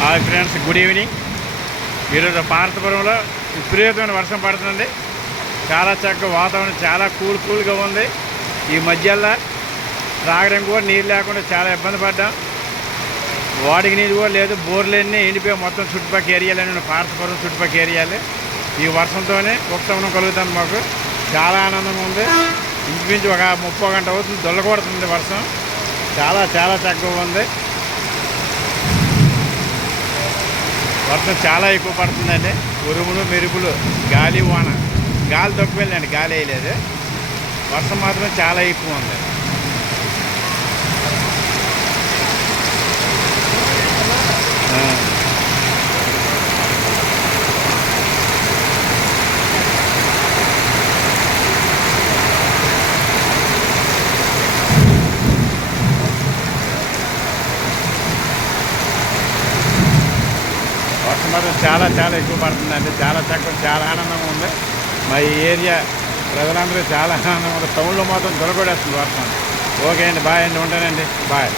Hi friends, good evening. ఈరోజు పార్వతీపురంలో విపరీతమైన వర్షం పడుతుంది. చాలా చక్కగా వాతావరణం చాలా కూల్గా ఉంది. ఈ మధ్యలో త్రాగడానికి కూడా నీళ్ళు లేకుండా చాలా ఇబ్బంది పడ్డాం. వాడికి నీళ్ళు కూడా లేదు. బోర్లన్నీ ఎండిపోయి మొత్తం చుట్టుపక్కల ఏరియాలన్నీ పార్వతీపురం చుట్టుపక్కల ఏరియాలు ఈ వర్షంతోనే ఉపశమనం కలుగుతుంది. మాకు చాలా ఆనందంగా ఉంది. ఇంచుమించు ఒక 30 గంట అవుతుంది, దొల్లకొడుతుంది వర్షం. చాలా చక్కగా ఉంది. వర్షం చాలా ఎక్కువ పడుతుందండి. ఉరుములు మెరుపులు, గాలి వాన. గాలి తక్కువలేండి, గాలి వేయలేదు. వర్షం మాత్రం చాలా ఎక్కువ ఉంది. వర్షం మాత్రం చాలా ఎక్కువ పడుతుందండి. చాలా చక్కగా చాలా ఆనందంగా ఉంది. మా ఈ ఏరియా ప్రజలందరూ చాలా ఆనందంగా ఉంది. టౌన్లో మాత్రం దొరకడేస్తుంది వర్షం. ఓకే అండి, బాయ్ అండి, ఉంటానండి, బాయ్.